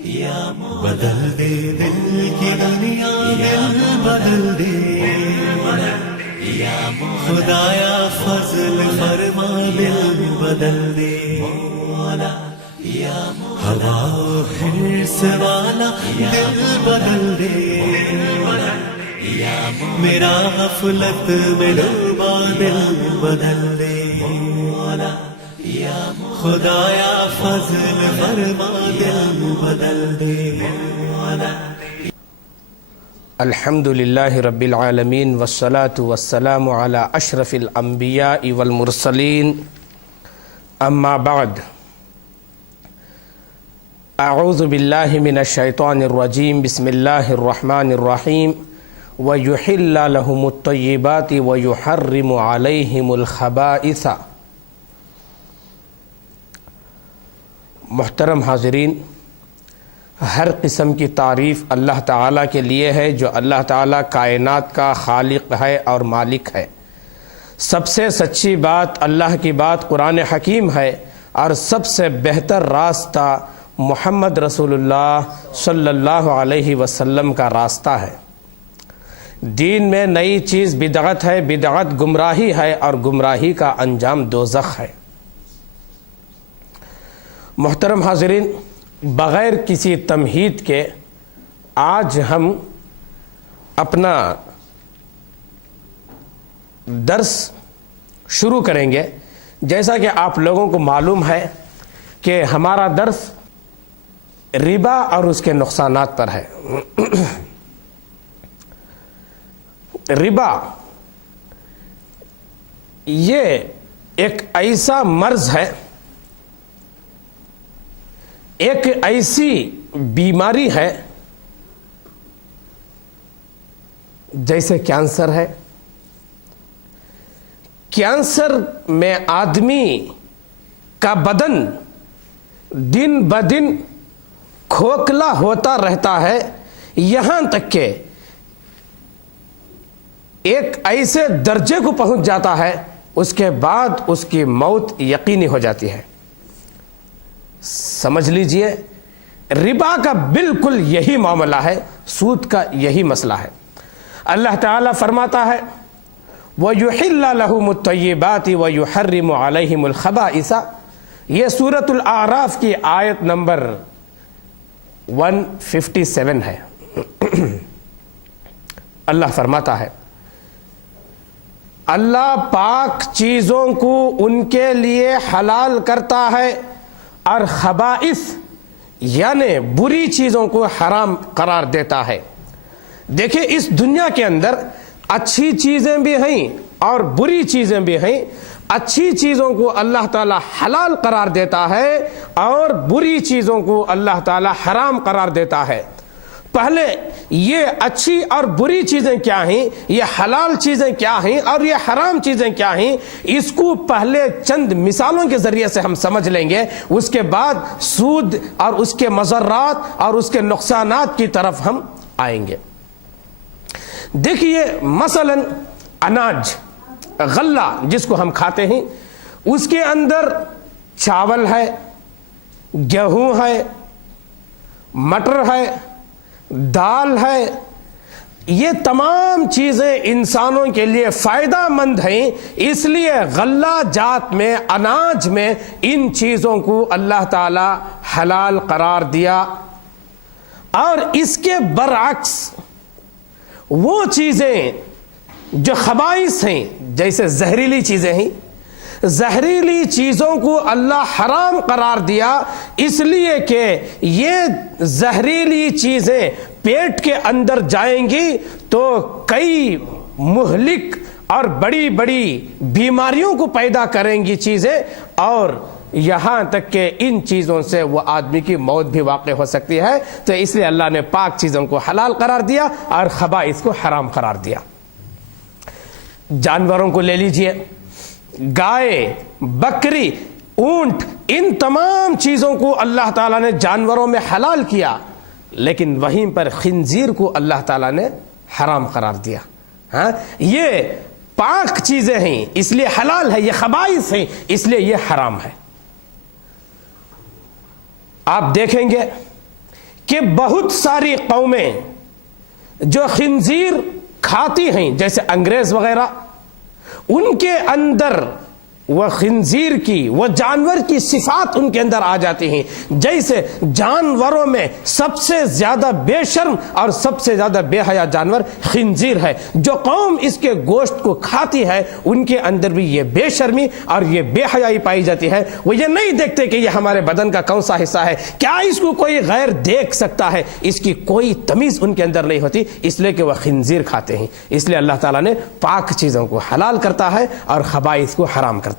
بدل دے دل کی دنیا، دل بدل دے خدایا فضل فرما، دل بدل دے ہوا حرص والا، دل بدل دے میرا غفلت میں ڈوبا، دل بدل دے خدایا فضل فرما، دل بدل دے۔ الحمد للہ رب العالمین والصلاة والسلام علی اشرف الانبیاء والمرسلین، اما بعد، اعوذ باللہ من الشیطان الرجیم، بسم اللہ الرحمن الرحیم، وَيُحِلَّ لَهُمُ الطَّيِّبَاتِ وَيُحَرِّمُ عَلَيْهِمُ الْخَبَائِثَ۔ محترم حاضرین، ہر قسم کی تعریف اللہ تعالیٰ کے لیے ہے جو اللہ تعالیٰ کائنات کا خالق ہے اور مالک ہے۔ سب سے سچی بات اللہ کی بات قرآن حکیم ہے، اور سب سے بہتر راستہ محمد رسول اللہ صلی اللہ علیہ وسلم کا راستہ ہے۔ دین میں نئی چیز بدعت ہے، بدعت گمراہی ہے، اور گمراہی کا انجام دوزخ ہے۔ محترم حاضرین، بغیر کسی تمہید کے آج ہم اپنا درس شروع کریں گے۔ جیسا کہ آپ لوگوں کو معلوم ہے کہ ہمارا درس ربا اور اس کے نقصانات پر ہے۔ ربا یہ ایک ایسا مرض ہے، ایک ایسی بیماری ہے جیسے کینسر ہے۔ کینسر میں آدمی کا بدن دن بدن کھوکھلا ہوتا رہتا ہے، یہاں تک کہ ایک ایسے درجے کو پہنچ جاتا ہے، اس کے بعد اس کی موت یقینی ہو جاتی ہے۔ سمجھ لیجئے، ربا کا بالکل یہی معاملہ ہے، سود کا یہی مسئلہ ہے۔ اللہ تعالیٰ فرماتا ہے وَيُحِلَّ لَهُمُ الطَّيِّبَاتِ وَيُحَرِّمُ عَلَيْهِمُ الْخَبَائِثَ۔ یہ سورۃ الاعراف کی آیت نمبر 157 ہے۔ اللہ فرماتا ہے اللہ پاک چیزوں کو ان کے لیے حلال کرتا ہے اور خبائث یعنی بری چیزوں کو حرام قرار دیتا ہے۔ دیکھیں، اس دنیا کے اندر اچھی چیزیں بھی ہیں اور بری چیزیں بھی ہیں۔ اچھی چیزوں کو اللہ تعالی حلال قرار دیتا ہے اور بری چیزوں کو اللہ تعالی حرام قرار دیتا ہے۔ پہلے یہ اچھی اور بری چیزیں کیا ہیں، یہ حلال چیزیں کیا ہیں اور یہ حرام چیزیں کیا ہیں، اس کو پہلے چند مثالوں کے ذریعے سے ہم سمجھ لیں گے، اس کے بعد سود اور اس کے مضرات اور اس کے نقصانات کی طرف ہم آئیں گے۔ دیکھیے، مثلا اناج، غلہ جس کو ہم کھاتے ہیں، اس کے اندر چاول ہے، گیہوں ہے، مٹر ہے، دال ہے۔ یہ تمام چیزیں انسانوں کے لیے فائدہ مند ہیں، اس لیے غلہ جات میں، اناج میں ان چیزوں کو اللہ تعالی حلال قرار دیا۔ اور اس کے برعکس وہ چیزیں جو خبائث ہیں، جیسے زہریلی چیزیں ہیں، زہریلی چیزوں کو اللہ حرام قرار دیا، اس لیے کہ یہ زہریلی چیزیں پیٹ کے اندر جائیں گی تو کئی مہلک اور بڑی بڑی بیماریوں کو پیدا کریں گی چیزیں، اور یہاں تک کہ ان چیزوں سے وہ آدمی کی موت بھی واقع ہو سکتی ہے۔ تو اس لیے اللہ نے پاک چیزوں کو حلال قرار دیا اور خبائث کو حرام قرار دیا۔ جانوروں کو لے لیجئے، گائے، بکری، اونٹ، ان تمام چیزوں کو اللہ تعالیٰ نے جانوروں میں حلال کیا، لیکن وہیں پر خنزیر کو اللہ تعالیٰ نے حرام قرار دیا۔ ہاں، یہ پاک چیزیں ہیں اس لیے حلال ہے، یہ خبائث ہیں اس لیے یہ حرام ہے۔ آپ دیکھیں گے کہ بہت ساری قومیں جو خنزیر کھاتی ہیں جیسے انگریز وغیرہ، ان کے اندر وہ خنزیر کی، وہ جانور کی صفات ان کے اندر آ جاتی ہیں. جیسے جانوروں میں سب سے زیادہ بے شرم اور سب سے زیادہ بے حیا جانور خنزیر ہے. جو قوم اس کے گوشت کو کھاتی ہے ان کے اندر بھی یہ بے شرمی اور یہ بے حیائی پائی جاتی ہے. وہ یہ نہیں دیکھتے کہ یہ ہمارے بدن کا کون سا حصہ ہے، کیا اس کو کوئی غیر دیکھ سکتا ہے، اس کی کوئی تمیز ان کے اندر نہیں ہوتی، اس لیے کہ وہ خنزیر کھاتے ہیں. اس لیے اللہ تعالیٰ نے پاک چیزوں کو حلال کرتا ہے اور خبائث کو حرام کرتا ہے.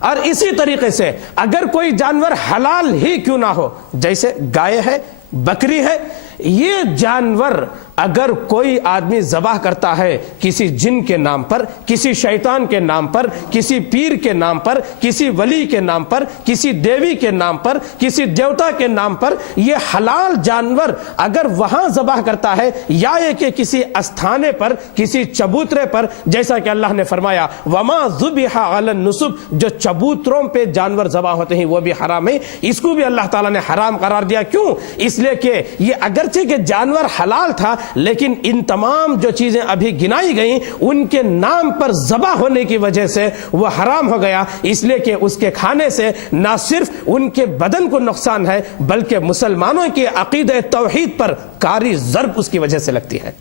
اور اسی طریقے سے اگر کوئی جانور حلال ہی کیوں نہ ہو، جیسے گائے ہے، بکری ہے، یہ جانور اگر کوئی آدمی ذبح کرتا ہے کسی جن کے نام پر، کسی شیطان کے نام پر، کسی پیر کے نام پر، کسی ولی کے نام پر، کسی دیوی کے نام پر، کسی دیوتا کے نام پر، یہ حلال جانور اگر وہاں ذبح کرتا ہے یا یہ کہ کسی استھانے پر، کسی چبوترے پر، جیسا کہ اللہ نے فرمایا وما ذبح علی النصب، جو چبوتروں پہ جانور ذبح ہوتے ہیں وہ بھی حرام ہے، اس کو بھی اللہ تعالیٰ نے حرام قرار دیا. کیوں؟ اس لیے کہ یہ اگرچہ کہ جانور حلال تھا لیکن ان تمام جو چیزیں ابھی گنائی گئیں ان کے نام پر ذبح ہونے کی وجہ سے وہ حرام ہو گیا. اس لیے کہ اس کے کھانے سے نہ صرف ان کے بدن کو نقصان ہے بلکہ مسلمانوں کے عقیدہ توحید پر کاری ضرب اس کی وجہ سے لگتی ہے.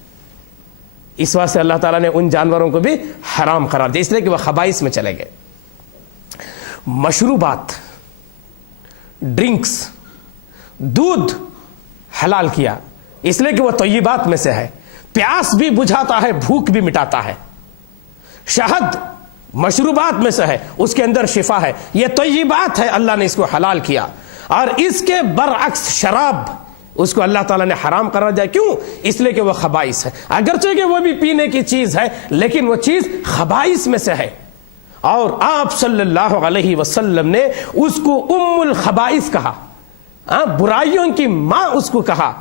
اس واسطے اللہ تعالیٰ نے ان جانوروں کو بھی حرام قرار دیا، اس لیے کہ وہ خبائث میں چلے گئے. مشروبات، ڈرنکس، دودھ حلال کیا اس لیے کہ وہ طیبات میں سے ہے، پیاس بھی بجھاتا ہے، بھوک بھی مٹاتا ہے. شہد مشروبات میں سے ہے، اس کے اندر شفا ہے، یہ طیبات ہے، اللہ نے اس کو حلال کیا. اور اس کے برعکس شراب، اس کو اللہ تعالیٰ نے حرام قرار دیا. کیوں؟ اس لیے کہ وہ خبائث ہے، اگرچہ کہ وہ بھی پینے کی چیز ہے لیکن وہ چیز خبائث میں سے ہے. اور آپ صلی اللہ علیہ وسلم نے اس کو ام الخبائث کہا، برائیوں کی ماں اس کو کہا.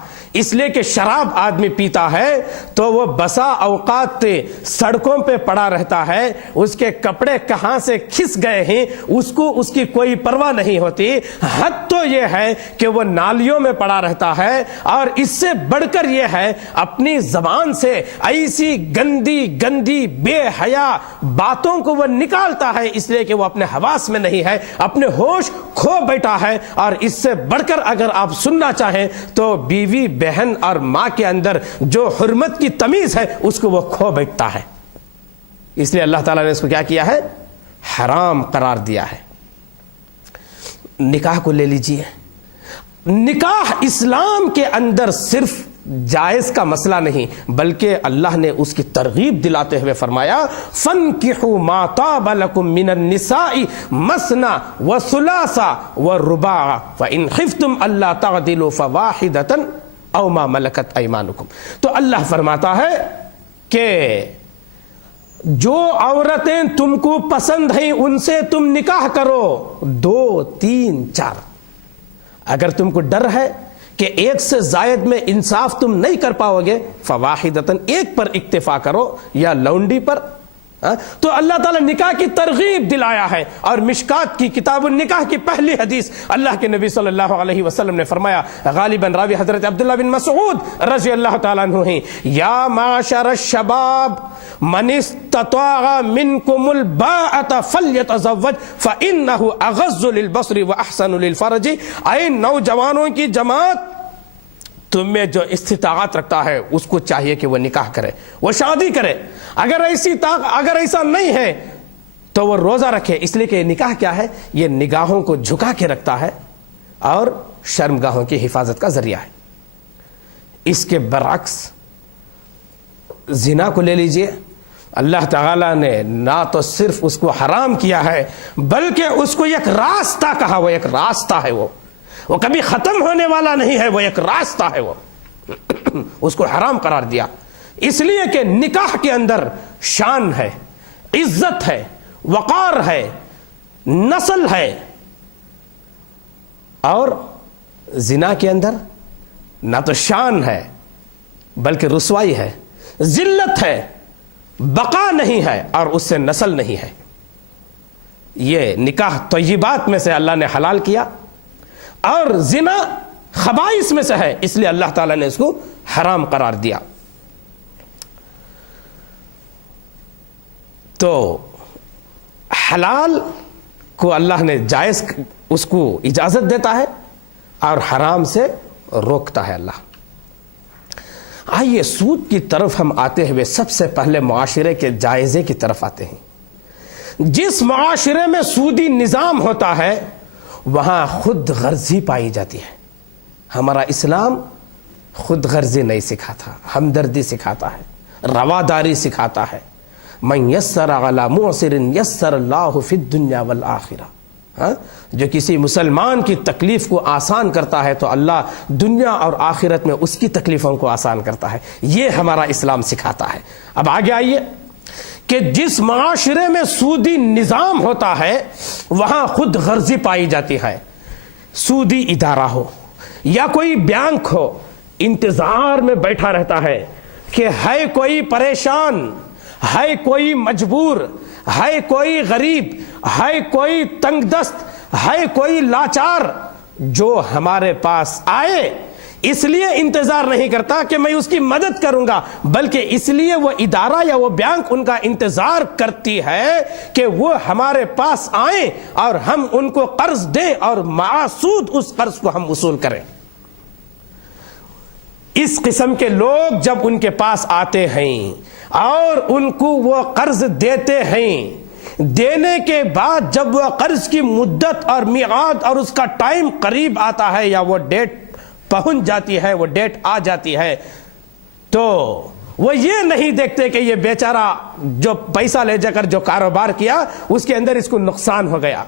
اس لیے کہ شراب آدمی پیتا ہے تو وہ بسا اوقات سڑکوں پہ پڑا رہتا ہے، اس کے کپڑے کہاں سے کھس گئے ہیں اس کو اس کی کوئی پرواہ نہیں ہوتی. حد تو یہ ہے کہ وہ نالیوں میں پڑا رہتا ہے، اور اس سے بڑھ کر یہ ہے اپنی زبان سے ایسی گندی گندی بے حیا باتوں کو وہ نکالتا ہے، اس لیے کہ وہ اپنے حواس میں نہیں ہے، اپنے ہوش کھو بیٹھا ہے. اور اس سے بڑھ کر اگر آپ سننا چاہیں تو بیوی، بہن اور ماں کے اندر جو حرمت کی تمیز ہے اس کو وہ کھو بیٹھتا ہے. اس لیے اللہ تعالیٰ نے اس کو کیا کیا ہے؟ حرام قرار دیا ہے. نکاح کو لے لیجئے. نکاح اسلام کے اندر صرف جائز کا مسئلہ نہیں بلکہ اللہ نے اس کی ترغیب دلاتے ہوئے فرمایا فَانْكِحُوا مَا طَابَ لَكُم مِّنَ النِّسَاءِ مَثْنَىٰ وَثُلَاثَ وَرُبَاعَ فَإِنْ خِفْتُمْ أَلَّا تَعْدِلُوا فَوَاحِدَةً أَوْ مَا مَلَكَتْ أَيْمَانُكُمْ. تو اللہ فرماتا ہے کہ جو عورتیں تم کو پسند ہیں ان سے تم نکاح کرو 2 3 4. اگر تم کو ڈر ہے کہ ایک سے زائد میں انصاف تم نہیں کر پاؤ گے فواحدتاً، ایک پر اکتفا کرو یا لونڈی پر. تو اللہ تعالیٰ نکاح کی ترغیب دلایا ہے. اور مشکات کی کتاب النکاح کی پہلی حدیث اللہ کے نبی صلی اللہ علیہ وسلم نے فرمایا، غالباً راوی حضرت عبداللہ بن مسعود رضی اللہ تعالیٰ عنہ ہیں، یا معاشر الشباب من استطاع منکم الباءة فلیتزوج فإنہ اغض للبصر واحسن للفرج. اے نوجوانوں کی جماعت، تم میں جو استطاعت رکھتا ہے اس کو چاہیے کہ وہ نکاح کرے، وہ شادی کرے. اگر ایسا نہیں ہے تو وہ روزہ رکھے. اس لیے کہ نکاح کیا ہے؟ یہ نگاہوں کو جھکا کے رکھتا ہے اور شرمگاہوں کی حفاظت کا ذریعہ ہے. اس کے برعکس زنا کو لے لیجئے. اللہ تعالیٰ نے نہ تو صرف اس کو حرام کیا ہے بلکہ اس کو ایک راستہ کہا. وہ ایک راستہ ہے، وہ کبھی ختم ہونے والا نہیں ہے، وہ ایک راستہ ہے. وہ اس کو حرام قرار دیا اس لیے کہ نکاح کے اندر شان ہے، عزت ہے، وقار ہے، نسل ہے. اور زنا کے اندر نہ تو شان ہے بلکہ رسوائی ہے، ذلت ہے، بقا نہیں ہے اور اس سے نسل نہیں ہے. یہ نکاح طیبات میں سے اللہ نے حلال کیا. اور زنا خبائث میں سے ہے، اس لیے اللہ تعالیٰ نے اس کو حرام قرار دیا۔ تو حلال کو اللہ نے جائز، اس کو اجازت دیتا ہے، اور حرام سے روکتا ہے اللہ۔ آئیے سود کی طرف ہم آتے ہوئے سب سے پہلے معاشرے کے جائزے کی طرف آتے ہیں۔ جس معاشرے میں سودی نظام ہوتا ہے وہاں خود غرضی پائی جاتی ہے۔ ہمارا اسلام خود غرضی نہیں سکھاتا، ہمدردی سکھاتا ہے، رواداری سکھاتا ہے۔ من یسر علی معسر یسر اللہ فی الدنیا والآخرہ، جو کسی مسلمان کی تکلیف کو آسان کرتا ہے تو اللہ دنیا اور آخرت میں اس کی تکلیفوں کو آسان کرتا ہے۔ یہ ہمارا اسلام سکھاتا ہے۔ اب آگے آئیے کہ جس معاشرے میں سودی نظام ہوتا ہے وہاں خود غرضی پائی جاتی ہے۔ سودی ادارہ ہو یا کوئی بینک ہو، انتظار میں بیٹھا رہتا ہے کہ ہے کوئی پریشان، ہے کوئی مجبور، ہے کوئی غریب، ہے کوئی تنگ دست، ہے کوئی لاچار جو ہمارے پاس آئے، اس لیے انتظار نہیں کرتا کہ میں اس کی مدد کروں گا، بلکہ اس لیے وہ ادارہ یا وہ بینک ان کا انتظار کرتی ہے کہ وہ ہمارے پاس آئیں اور ہم ان کو قرض دیں اور معسود اس قرض کو ہم وصول کریں۔ اس قسم کے لوگ جب ان کے پاس آتے ہیں اور ان کو وہ قرض دیتے ہیں، دینے کے بعد جب وہ قرض کی مدت اور میعاد اور اس کا ٹائم قریب آتا ہے یا وہ ڈیٹ پہنچ جاتی ہے، وہ ڈیٹ آ جاتی ہے، تو وہ یہ نہیں دیکھتے کہ یہ بیچارہ جو پیسہ لے جا کر جو کاروبار کیا اس کے اندر اس کو نقصان ہو گیا،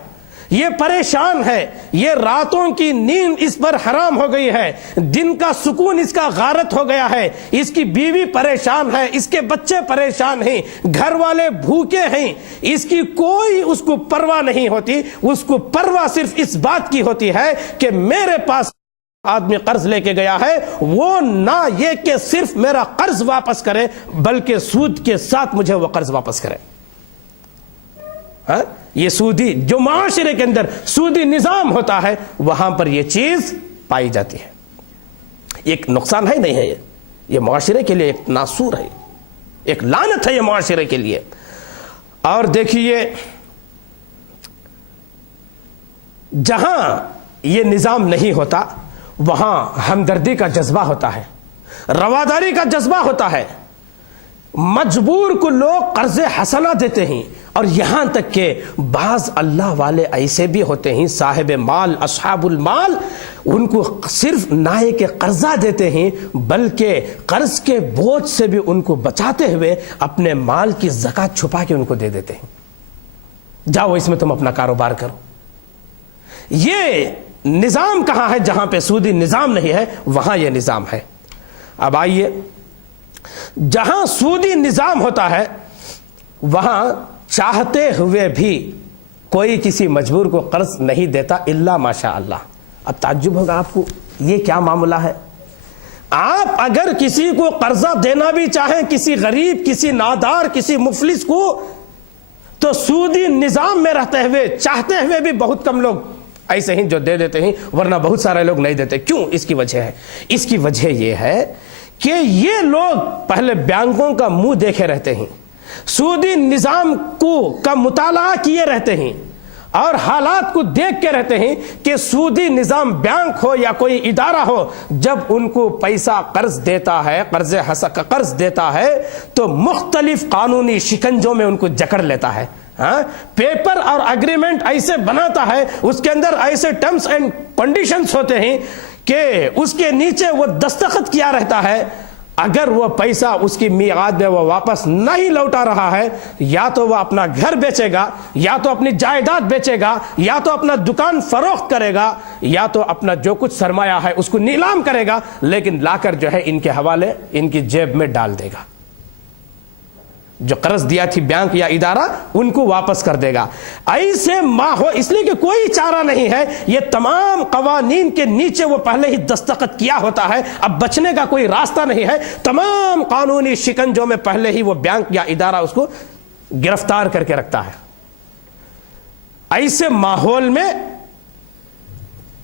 یہ پریشان ہے، یہ راتوں کی نیند اس پر حرام ہو گئی ہے، دن کا سکون اس کا غارت ہو گیا ہے، اس کی بیوی پریشان ہے، اس کے بچے پریشان ہیں، گھر والے بھوکے ہیں، اس کی کوئی اس کو پرواہ نہیں ہوتی، اس کو پرواہ صرف اس بات کی ہوتی ہے کہ میرے پاس آدمی قرض لے کے گیا ہے، وہ نہ یہ کہ صرف میرا قرض واپس کرے بلکہ سود کے ساتھ مجھے وہ قرض واپس کرے۔ یہ سودی جو معاشرے کے اندر سودی نظام ہوتا ہے وہاں پر یہ چیز پائی جاتی ہے۔ ایک نقصان ہے نہیں ہے، یہ معاشرے کے لیے ایک ناسور ہے، ایک لعنت ہے یہ معاشرے کے لیے۔ اور دیکھیے جہاں یہ نظام نہیں ہوتا وہاں ہمدردی کا جذبہ ہوتا ہے، رواداری کا جذبہ ہوتا ہے، مجبور کو لوگ قرض حسنہ دیتے ہیں، اور یہاں تک کہ بعض اللہ والے ایسے بھی ہوتے ہیں صاحب مال، اصحاب المال، ان کو صرف نہ کہ قرضہ دیتے ہیں بلکہ قرض کے بوجھ سے بھی ان کو بچاتے ہوئے اپنے مال کی زکوٰۃ چھپا کے ان کو دے دیتے ہیں، جاؤ اس میں تم اپنا کاروبار کرو۔ یہ نظام کہاں ہے؟ جہاں پہ سودی نظام نہیں ہے وہاں یہ نظام ہے۔ اب آئیے جہاں سودی نظام ہوتا ہے وہاں چاہتے ہوئے بھی کوئی کسی مجبور کو قرض نہیں دیتا الا ماشاء اللہ۔ اب تعجب ہوگا آپ کو، یہ کیا معاملہ ہے؟ آپ اگر کسی کو قرضہ دینا بھی چاہیں، کسی غریب، کسی نادار، کسی مفلس کو، تو سودی نظام میں رہتے ہوئے چاہتے ہوئے بھی بہت کم لوگ ایسے ہی جو دے دیتے ہیں، ورنہ بہت سارے لوگ نہیں دیتے۔ کیوں؟ اس کی وجہ ہے، اس کی وجہ یہ ہے کہ یہ لوگ پہلے بینکوں کا منہ دیکھے رہتے ہیں، سودی نظام کا مطالعہ کیے رہتے ہیں، اور حالات کو دیکھ کے رہتے ہیں کہ سودی نظام بینک ہو یا کوئی ادارہ ہو، جب ان کو پیسہ قرض دیتا ہے، قرض دیتا ہے تو مختلف قانونی شکنجوں میں ان کو جکڑ لیتا ہے۔ پیپر اور اگریمنٹ ایسے بناتا ہے، اس کے اندر ایسے ٹرمز اینڈ کنڈیشنز ہوتے ہیں کہ اس کے نیچے وہ دستخط کیا رہتا ہے، اگر وہ پیسہ اس کی میعاد میں وہ واپس نہیں لوٹا رہا ہے، یا تو وہ اپنا گھر بیچے گا، یا تو اپنی جائیداد بیچے گا، یا تو اپنا دکان فروخت کرے گا، یا تو اپنا جو کچھ سرمایہ ہے اس کو نیلام کرے گا، لیکن لا کر جو ہے ان کے حوالے، ان کی جیب میں ڈال دے گا۔ جو قرض دیا تھی بینک یا ادارہ ان کو واپس کر دے گا۔ ایسے ماحول، اس لیے کہ کوئی چارہ نہیں ہے، یہ تمام قوانین کے نیچے وہ پہلے ہی دستخط کیا ہوتا ہے، اب بچنے کا کوئی راستہ نہیں ہے، تمام قانونی شکنجوں میں پہلے ہی وہ بینک یا ادارہ اس کو گرفتار کر کے رکھتا ہے۔ ایسے ماحول میں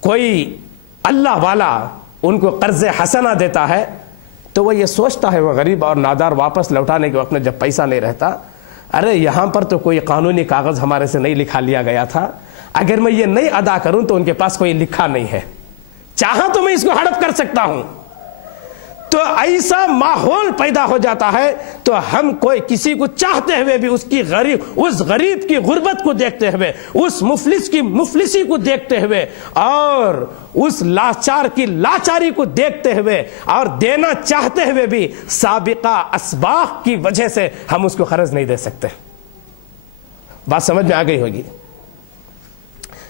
کوئی اللہ والا ان کو قرض حسنہ دیتا ہے تو وہ یہ سوچتا ہے وہ غریب اور نادار واپس لوٹانے کے وقت میں جب پیسہ نہیں رہتا، ارے یہاں پر تو کوئی قانونی کاغذ ہمارے سے نہیں لکھا لیا گیا تھا، اگر میں یہ نہیں ادا کروں تو ان کے پاس کوئی لکھا نہیں ہے، چاہا تو میں اس کو ہڑپ کر سکتا ہوں۔ تو ایسا ماحول پیدا ہو جاتا ہے، تو ہم کوئی کسی کو چاہتے ہوئے بھی اس غریب کی غربت کو دیکھتے ہوئے، اس مفلس کی مفلسی کو دیکھتے ہوئے، اور اس لاچار کی لاچاری کو دیکھتے ہوئے اور دینا چاہتے ہوئے بھی سابقہ اسباق کی وجہ سے ہم اس کو قرض نہیں دے سکتے۔ بات سمجھ میں آ گئی ہوگی؟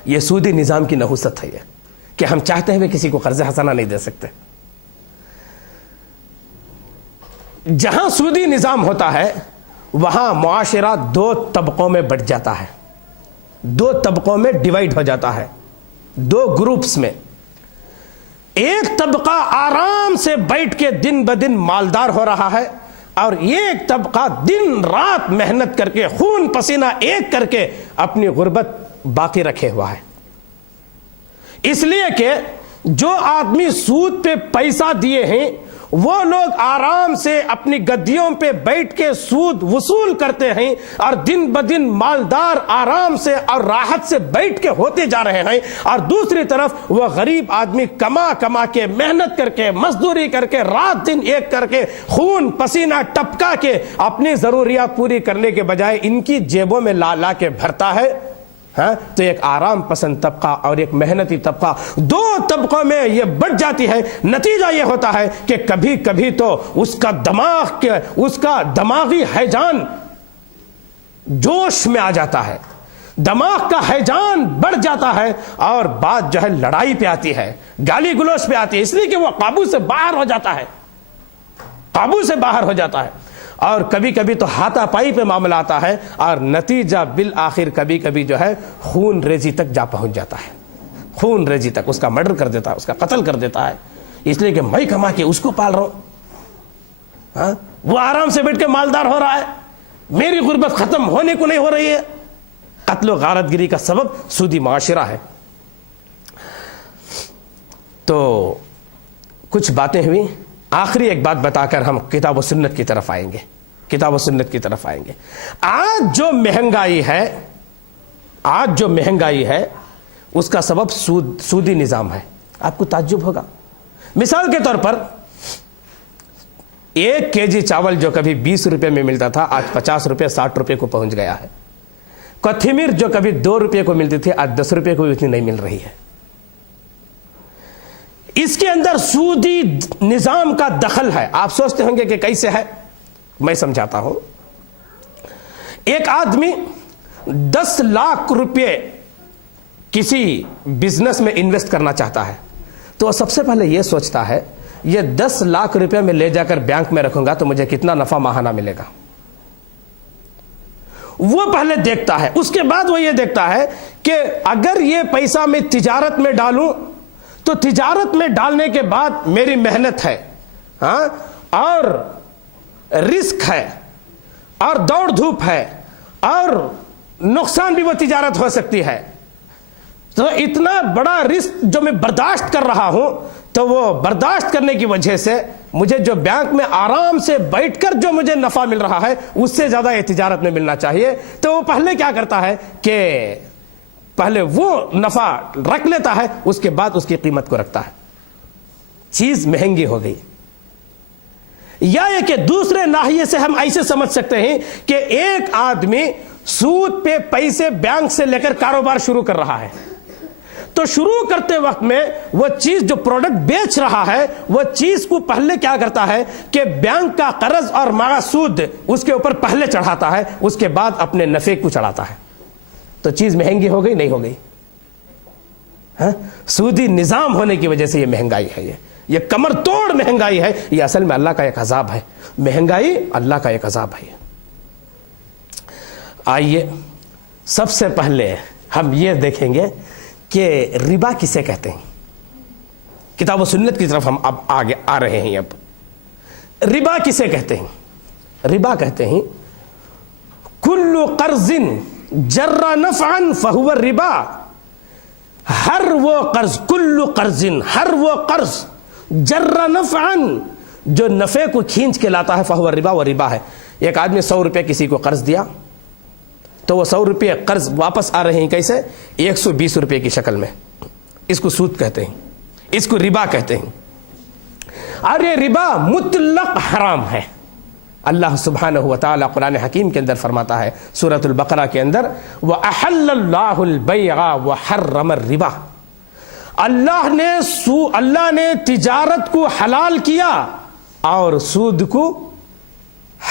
یہ سودی نظام کی نحوست ہے، یہ کہ ہم چاہتے ہوئے کسی کو قرض حسنہ نہیں دے سکتے۔ جہاں سودی نظام ہوتا ہے وہاں معاشرہ دو طبقوں میں بٹ جاتا ہے، دو طبقوں میں ڈیوائیڈ ہو جاتا ہے، دو گروپس میں۔ ایک طبقہ آرام سے بیٹھ کے دن بدن مالدار ہو رہا ہے، اور ایک طبقہ دن رات محنت کر کے خون پسینہ ایک کر کے اپنی غربت باقی رکھے ہوا ہے۔ اس لیے کہ جو آدمی سود پہ پیسہ دیے ہیں وہ لوگ آرام سے اپنی گدیوں پہ بیٹھ کے سود وصول کرتے ہیں اور دن بدن مالدار آرام سے اور راحت سے بیٹھ کے ہوتے جا رہے ہیں، اور دوسری طرف وہ غریب آدمی کما کے محنت کر کے مزدوری کر کے رات دن ایک کر کے خون پسینہ ٹپکا کے اپنی ضروریات پوری کرنے کے بجائے ان کی جیبوں میں لا کے بھرتا ہے۔ تو ایک آرام پسند طبقہ اور ایک محنتی طبقہ، دو طبقوں میں یہ بٹ جاتی ہے۔ نتیجہ یہ ہوتا ہے کہ کبھی کبھی تو اس کا دماغی ہیجان جوش میں آ جاتا ہے، دماغ کا ہیجان بڑھ جاتا ہے، اور بات جو ہے لڑائی پہ آتی ہے، گالی گلوچ پہ آتی ہے، اس لیے کہ وہ قابو سے باہر ہو جاتا ہے، قابو سے باہر ہو جاتا ہے۔ اور کبھی کبھی تو ہاتھا پائی پہ معاملہ آتا ہے، اور نتیجہ بالآخر کبھی کبھی جو ہے خون ریزی تک جا پہنچ جاتا ہے، خون ریزی تک، اس کا مرڈر کر دیتا ہے، اس کا قتل کر دیتا ہے، اس لیے کہ میں کما کے اس کو پال رہا ہوں، وہ آرام سے بیٹھ کے مالدار ہو رہا ہے، میری غربت ختم ہونے کو نہیں ہو رہی ہے۔ قتل و غارت گری کا سبب سودی معاشرہ ہے۔ تو کچھ باتیں ہوئی، آخری ایک بات بتا کر ہم کتاب و سنت کی طرف آئیں گے، کتاب و سنت کی طرف آئیں گے۔ آج جو مہنگائی ہے اس کا سبب سودی نظام ہے۔ آپ کو تعجب ہوگا، مثال کے طور پر 1 kg چاول جو کبھی 20 روپے میں ملتا تھا آج 50 روپے 60 روپے کو پہنچ گیا ہے۔ کوتھمیر جو کبھی 2 روپے کو ملتی تھی آج 10 روپے کو بھی اتنی نہیں مل رہی ہے۔ اس کے اندر سودی نظام کا دخل ہے۔ آپ سوچتے ہوں گے کہ کیسے ہے، میں سمجھاتا ہوں۔ ایک آدمی 10 لاکھ روپے کسی بزنس میں انویسٹ کرنا چاہتا ہے تو وہ سب سے پہلے یہ سوچتا ہے یہ 10 لاکھ روپے میں لے جا کر بینک میں رکھوں گا تو مجھے کتنا نفع ماہانہ ملے گا، وہ پہلے دیکھتا ہے۔ اس کے بعد وہ یہ دیکھتا ہے کہ اگر یہ پیسہ میں تجارت میں ڈالوں تو تجارت میں ڈالنے کے بعد میری محنت ہے، اور رسک ہے، اور دوڑ دھوپ ہے، اور نقصان بھی وہ تجارت ہو سکتی ہے، تو اتنا بڑا رسک جو میں برداشت کر رہا ہوں تو وہ برداشت کرنے کی وجہ سے مجھے جو بینک میں آرام سے بیٹھ کر جو مجھے نفع مل رہا ہے اس سے زیادہ یہ تجارت میں ملنا چاہیے۔ تو وہ پہلے کیا کرتا ہے کہ پہلے وہ نفع رکھ لیتا ہے، اس کے بعد اس کی قیمت کو رکھتا ہے۔ چیز مہنگی ہو گئی۔ یا یہ کہ دوسرے ناحیے سے ہم ایسے سمجھ سکتے ہیں کہ ایک آدمی سود پہ پیسے بینک سے لے کر کاروبار شروع کر رہا ہے، تو شروع کرتے وقت میں وہ چیز جو پروڈکٹ بیچ رہا ہے وہ چیز کو پہلے کیا کرتا ہے کہ بینک کا قرض اور مارا سود اس کے اوپر پہلے چڑھاتا ہے، اس کے بعد اپنے نفع کو چڑھاتا ہے۔ تو چیز مہنگی ہو گئی نہیں ہو گئی؟ سودی نظام ہونے کی وجہ سے یہ مہنگائی ہے، یہ کمر توڑ مہنگائی ہے۔ یہ اصل میں اللہ کا ایک عذاب ہے، مہنگائی اللہ کا ایک عذاب ہے۔ آئیے سب سے پہلے ہم یہ دیکھیں گے کہ ربا کسے کہتے ہیں۔ کتاب و سنت کی طرف ہم اب آگے آ رہے ہیں۔ اب ربا کسے کہتے ہیں؟ ربا کہتے ہیں کل قرض جر نفعا فهو الربا۔ ہر وہ قرض، کل قرض، ہر وہ قرض جر نفعن، جو نفع کو کھینچ کے لاتا ہے، فہو ربا، وہ ربا ہے۔ ایک آدمی 100 روپے کسی کو قرض دیا تو وہ 100 روپے قرض واپس آ رہے ہیں کیسے؟ 120 روپے کی شکل میں۔ اس کو سود کہتے ہیں، اس کو ربا کہتے ہیں، اور یہ ربا مطلق حرام ہے۔ اللہ سبحانہ و تعالی قرآن حکیم کے اندر فرماتا ہے سورۃ البقرہ کے اندر، وَأَحَلَّ اللَّهُ الْبَيْعَ وَحَرَّمَ الرِّبَا، اللہ نے تجارت کو حلال کیا اور سود کو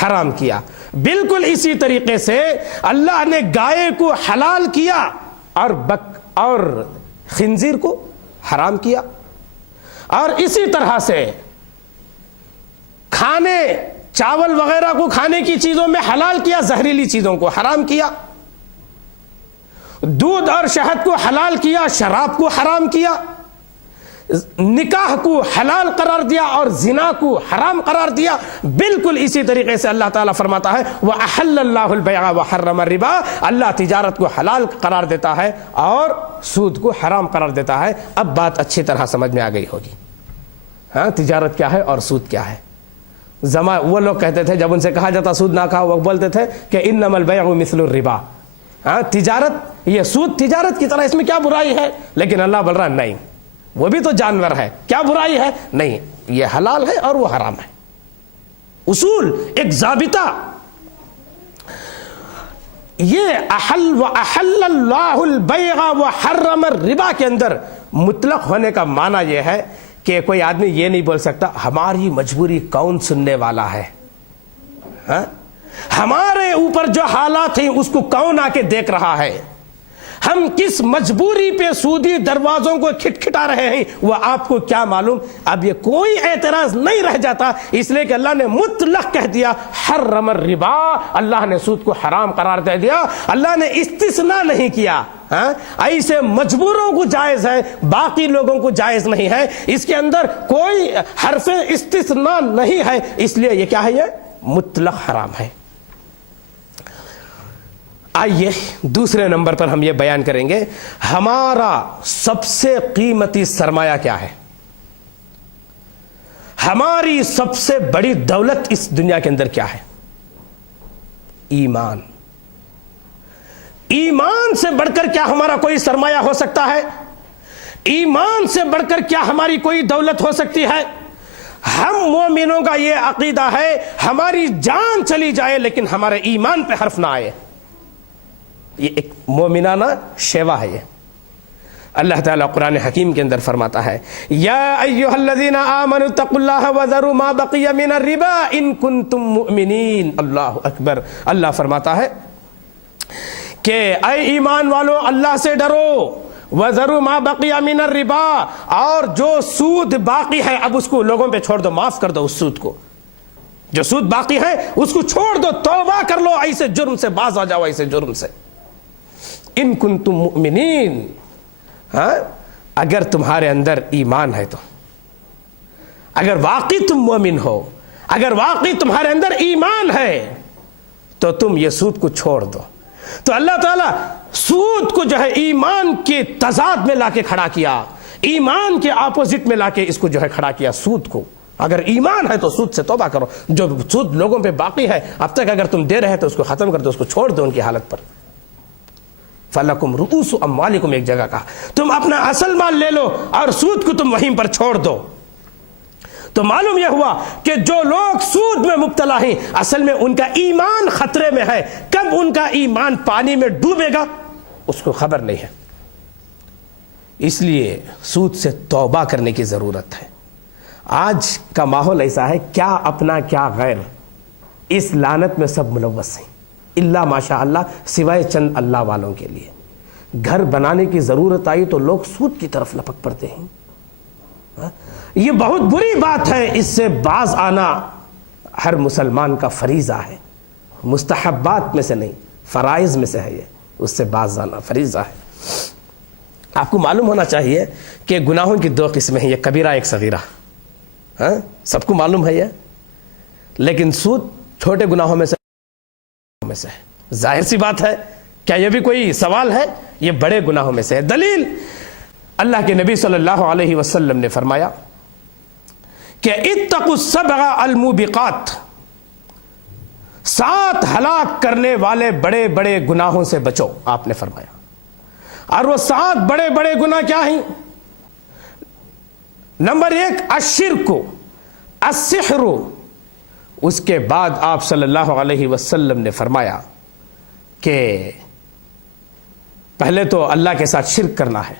حرام کیا۔ بالکل اسی طریقے سے اللہ نے گائے کو حلال کیا اور خنزیر کو حرام کیا، اور اسی طرح سے کھانے، چاول وغیرہ کو کھانے کی چیزوں میں حلال کیا، زہریلی چیزوں کو حرام کیا، دودھ اور شہد کو حلال کیا، شراب کو حرام کیا، نکاح کو حلال قرار دیا اور زنا کو حرام قرار دیا۔ بالکل اسی طریقے سے اللہ تعالیٰ فرماتا ہے وَأَحَلَّ اللَّهُ الْبَيْعَ وَحَرَّمَ الرِّبَا، اللہ تجارت کو حلال قرار دیتا ہے اور سود کو حرام قرار دیتا ہے۔ اب بات اچھی طرح سمجھ میں آ گئی ہوگی، ہاں، تجارت کیا ہے اور سود کیا ہے۔ وہ لوگ کہتے تھے جب ان سے کہا جاتا سود نہ کھاؤ، وہ بولتے تھے کہ انما البیع مثل الربا، ہاں، تجارت، یہ سود تجارت کی طرح، اس میں کیا برائی ہے؟ لیکن اللہ بول رہا نہیں، وہ بھی تو جانور ہے، کیا برائی ہے؟ نہیں، یہ حلال ہے اور وہ حرام ہے۔ اصول، ایک ضابطہ، یہ احل اللہ البیع وحرم الربا کے اندر مطلق ہونے کا معنی یہ ہے کہ کوئی آدمی یہ نہیں بول سکتا ہماری مجبوری کون سننے والا ہے، ہاں؟ ہمارے اوپر جو حالات ہیں اس کو کون آ کے دیکھ رہا ہے، ہم کس مجبوری پہ سودی دروازوں کو کھٹکھٹا رہے ہیں وہ آپ کو کیا معلوم۔ اب یہ کوئی اعتراض نہیں رہ جاتا، اس لیے کہ اللہ نے مطلق کہہ دیا حرم الربا، اللہ نے سود کو حرام قرار دے دیا، اللہ نے استثناء نہیں کیا، ہاں، ایسے مجبوروں کو جائز ہے، باقی لوگوں کو جائز نہیں ہے، اس کے اندر کوئی حرف استثناء نہیں ہے، اس لیے یہ کیا ہے؟ یہ مطلق حرام ہے۔ آئیے دوسرے نمبر پر ہم یہ بیان کریں گے ہمارا سب سے قیمتی سرمایہ کیا ہے، ہماری سب سے بڑی دولت اس دنیا کے اندر کیا ہے؟ ایمان۔ ایمان سے بڑھ کر کیا ہمارا کوئی سرمایہ ہو سکتا ہے؟ ایمان سے بڑھ کر کیا ہماری کوئی دولت ہو سکتی ہے؟ ہم مومنوں کا یہ عقیدہ ہے ہماری جان چلی جائے لیکن ہمارے ایمان پہ حرف نہ آئے، یہ ایک مومنانہ شیوا ہے۔ یہ اللہ تعالیٰ قرآن حکیم کے اندر فرماتا ہے یا ایھا الذین آمنوا اتقوا اللہ وذروا ما بقی من الربا ان کنتم مؤمنین۔ اللہ اکبر۔ اللہ فرماتا ہے کہ اے ایمان والو اللہ سے ڈرو، وذروا ما بقی من الربا، اور جو سود باقی ہے اب اس کو لوگوں پہ چھوڑ دو، معاف کر دو، اس سود کو، جو سود باقی ہے اس کو چھوڑ دو، توبہ کر لو، ایسے جرم سے باز آ جاؤ، ایسے جرم سے۔ ان کنتم مؤمنین، ہاں، اگر تمہارے اندر ایمان ہے تو، اگر واقعی تم مومن ہو، اگر واقعی تمہارے اندر ایمان ہے تو تم یہ سود کو چھوڑ دو۔ تو اللہ تعالیٰ سود کو جو ہے ایمان کے تضاد میں لا کے کھڑا کیا، ایمان کے اپوزٹ میں لا کے اس کو جو ہے کھڑا کیا سود کو۔ اگر ایمان ہے تو سود سے توبہ کرو، جو سود لوگوں پہ باقی ہے اب تک اگر تم دے رہے تو اس کو ختم کر دو، اس کو چھوڑ دو ان کی حالت پر۔ فَلَكُمْ رُؤُوسُ أَمْوَالِكُمْ، ایک جگہ کہا تم اپنا اصل مال لے لو اور سود کو تم وہیں پر چھوڑ دو۔ تو معلوم یہ ہوا کہ جو لوگ سود میں مبتلا ہیں اصل میں ان کا ایمان خطرے میں ہے، کب ان کا ایمان پانی میں ڈوبے گا اس کو خبر نہیں ہے۔ اس لیے سود سے توبہ کرنے کی ضرورت ہے۔ آج کا ماحول ایسا ہے، کیا اپنا کیا غیر، اس لعنت میں سب ملوث ہیں، الا ماشاء اللہ، سوائے چند اللہ والوں کے لیے۔ گھر بنانے کی ضرورت آئی تو لوگ سود کی طرف لپک پڑتے ہیں۔ یہ بہت بری بات ہے، اس سے باز آنا ہر مسلمان کا فریضہ ہے، مستحبات میں سے نہیں، فرائض میں سے ہے، یہ اس سے باز آنا فریضہ ہے۔ آپ کو معلوم ہونا چاہیے کہ گناہوں کی 2 قسمیں ہیں، یہ کبیرہ ایک صغیرہ، ہاں، سب کو معلوم ہے یہ، لیکن سود چھوٹے گناہوں میں سے ہے۔ ظاہر سی بات ہے، کیا یہ بھی کوئی سوال ہے؟ یہ بڑے گناہوں میں سے ہے۔ دلیل اللہ کے نبی صلی اللہ علیہ وسلم نے فرمایا کہ اتقوا السبع الموبقات، 7 ہلاک کرنے والے بڑے بڑے گناہوں سے بچو، آپ نے فرمایا. اور وہ 7 بڑے بڑے گناہ کیا ہیں؟ نمبر 1 الشرک، السحر. اس کے بعد آپ صلی اللہ علیہ وسلم نے فرمایا کہ پہلے تو اللہ کے ساتھ شرک کرنا ہے،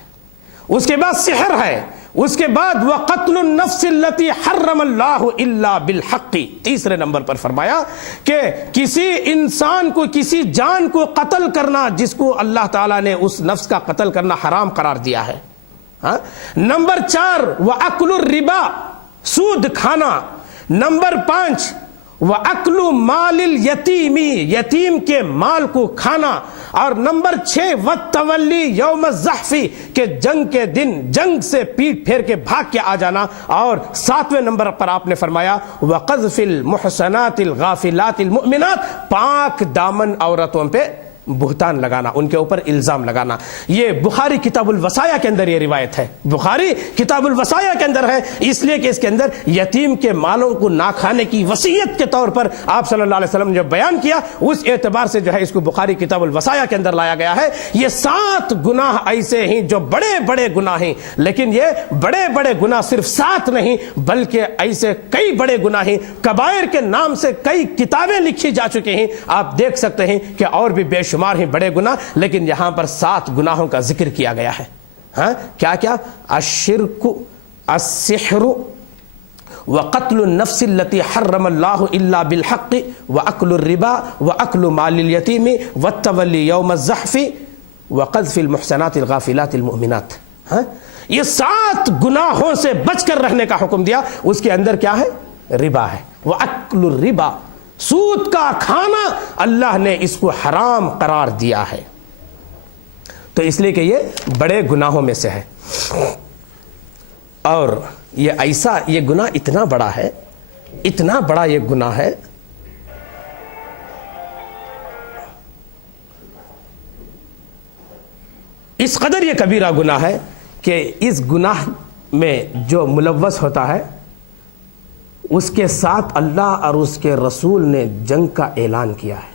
اس کے بعد سحر ہے، اس کے بعد وَقَتْلُ النَّفْسِ الَّتِي حَرَّمَ اللَّهُ إِلَّا بِالْحَقِّ. تیسرے نمبر پر فرمایا کہ کسی انسان کو، کسی جان کو قتل کرنا جس کو اللہ تعالیٰ نے اس نفس کا قتل کرنا حرام قرار دیا ہے. نمبر 4 وَأَكْلُ الرِّبَا، سود کھانا. نمبر 5 وَأَكْلُ مَالِ الْيَتِيمِ، یتیم کے مال کو کھانا. اور نمبر 6 وَالتَّوَلِّي يَوْمَ الزَّحْفِ، کہ جنگ کے دن جنگ سے پیٹ پھیر کے بھاگ کے آ جانا. اور 7ویں نمبر پر آپ نے فرمایا وَقَذْفِ الْمُحْصَنَاتِ الْغَافِلَاتِ الْمُؤْمِنَاتِ، پاک دامن عورتوں پہ بہتان لگانا، ان کے اوپر الزام لگانا. یہ بخاری کتاب الوصایا کے اندر یہ روایت ہے، بخاری کتاب الوصایا کے اندر ہے، اس لیے کہ اس کے اندر یتیم کے مالوں کو نہ کھانے کی وصیت کے طور پر آپ صلی اللہ علیہ وسلم نے جو بیان کیا، اس اعتبار سے جو ہے اس کو بخاری کتاب الوصایا کے اندر لایا گیا ہے. یہ 7 گناہ ایسے ہیں جو بڑے بڑے گناہ ہیں، لیکن یہ بڑے بڑے گناہ صرف 7 نہیں بلکہ ایسے کئی بڑے گناہ ہیں. کبائر کے نام سے کئی کتابیں لکھی جا چکی ہیں، آپ دیکھ سکتے ہیں کہ اور بھی بے شمار ہیں بڑے گناہ، لیکن یہاں پر 7 گناہوں کا ذکر کیا گیا ہے. کیا کیا؟ الشرک، السحر، وقتل النفس التي حرم الله الا بالحق، واكل الربا، واكل مال اليتيم، والتولي يوم الزحف، وقذف المحصنات الغافلات المؤمنات. یہ 7 گناہوں سے بچ کر رہنے کا حکم دیا. اس کے اندر کیا ہے؟ ربا ہے. واکل الربا، سود کا کھانا اللہ نے اس کو حرام قرار دیا ہے. تو اس لیے کہ یہ بڑے گناہوں میں سے ہے. اور یہ ایسا، یہ گناہ اتنا بڑا ہے، اتنا بڑا یہ گناہ ہے اس قدر یہ کبیرہ گناہ ہے کہ اس گناہ میں جو ملوث ہوتا ہے اس کے ساتھ اللہ اور اس کے رسول نے جنگ کا اعلان کیا ہے،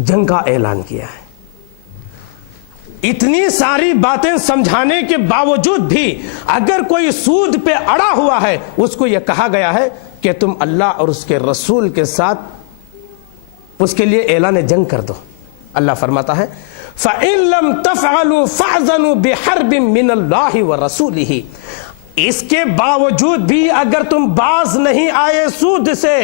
جنگ کا اعلان کیا ہے. اتنی ساری باتیں سمجھانے کے باوجود بھی اگر کوئی سود پہ اڑا ہوا ہے اس کو یہ کہا گیا ہے کہ تم اللہ اور اس کے رسول کے ساتھ اس کے لیے اعلان جنگ کر دو. اللہ فرماتا ہے فَإِن لَمْ تَفْعَلُوا فَأْذَنُوا بِحَرْبٍ مِّنَ اللَّهِ وَرَسُولِهِ. اس کے باوجود بھی اگر تم باز نہیں آئے سود سے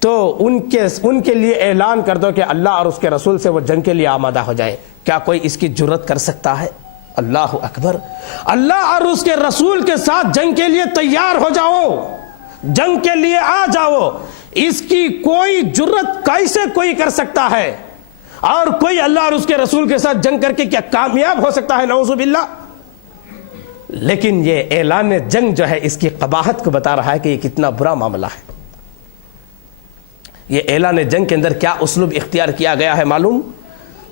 تو ان کے لیے اعلان کر دو کہ اللہ اور اس کے رسول سے وہ جنگ کے لیے آمادہ ہو جائے. کیا کوئی اس کی جرت کر سکتا ہے؟ اللہ اکبر. اللہ اور اس کے رسول کے ساتھ جنگ کے لیے تیار ہو جاؤ، جنگ کے لیے آ جاؤ. اس کی کوئی جرت کیسے کوئی کر سکتا ہے؟ اور کوئی اللہ اور اس کے رسول کے ساتھ جنگ کر کے کیا کامیاب ہو سکتا ہے؟ نعوذ باللہ. لیکن یہ اعلان جنگ جو ہے اس کی قباحت کو بتا رہا ہے کہ یہ کتنا برا معاملہ ہے. یہ اعلان جنگ کے اندر کیا اسلوب اختیار کیا گیا ہے معلوم؟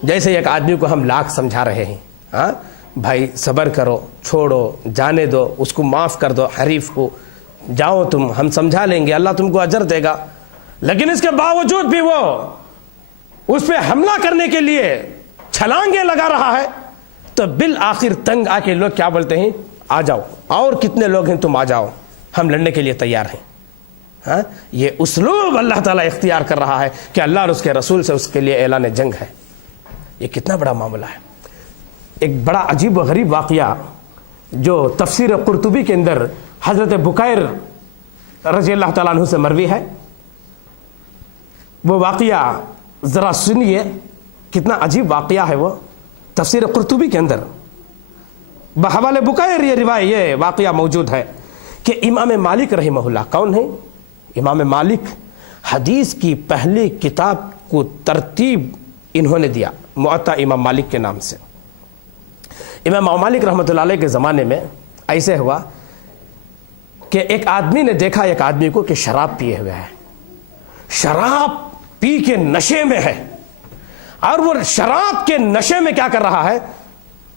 جیسے ایک آدمی کو ہم لاکھ سمجھا رہے ہیں، بھائی صبر کرو، چھوڑو، جانے دو، اس کو معاف کر دو، حریف کو، جاؤ تم، ہم سمجھا لیں گے، اللہ تم کو اجر دے گا. لیکن اس کے باوجود بھی وہ اس پہ حملہ کرنے کے لیے چھلانگیں لگا رہا ہے. تو بالآخر تنگ آ کے لوگ کیا بولتے ہیں؟ آ جاؤ، اور کتنے لوگ ہیں تم آ جاؤ، ہم لڑنے کے لیے تیار ہیں. یہ اسلوب اللہ تعالیٰ اختیار کر رہا ہے کہ اللہ اور اس کے رسول سے اس کے لیے اعلان جنگ ہے. یہ کتنا بڑا معاملہ ہے. ایک بڑا عجیب و غریب واقعہ جو تفسیر قرطبی کے اندر حضرت بکیر رضی اللہ تعالیٰ عنہ سے مروی ہے، وہ واقعہ ذرا سنیے، کتنا عجیب واقعہ ہے. وہ تفسیر قرطبی کے اندر بحوالے بکیر یہ واقعہ موجود ہے کہ امام مالک رحمہ اللہ، کون ہے امام مالک؟ حدیث کی پہلی کتاب کو ترتیب انہوں نے دیا موطا امام مالک کے نام سے. امام مالک رحمۃ اللہ علیہ کے زمانے میں ایسے ہوا کہ ایک آدمی نے دیکھا ایک آدمی کو کہ شراب پیے ہوئے ہے، شراب پی کے نشے میں ہے، اور وہ شراب کے نشے میں کیا کر رہا ہے؟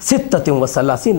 36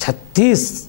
36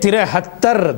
73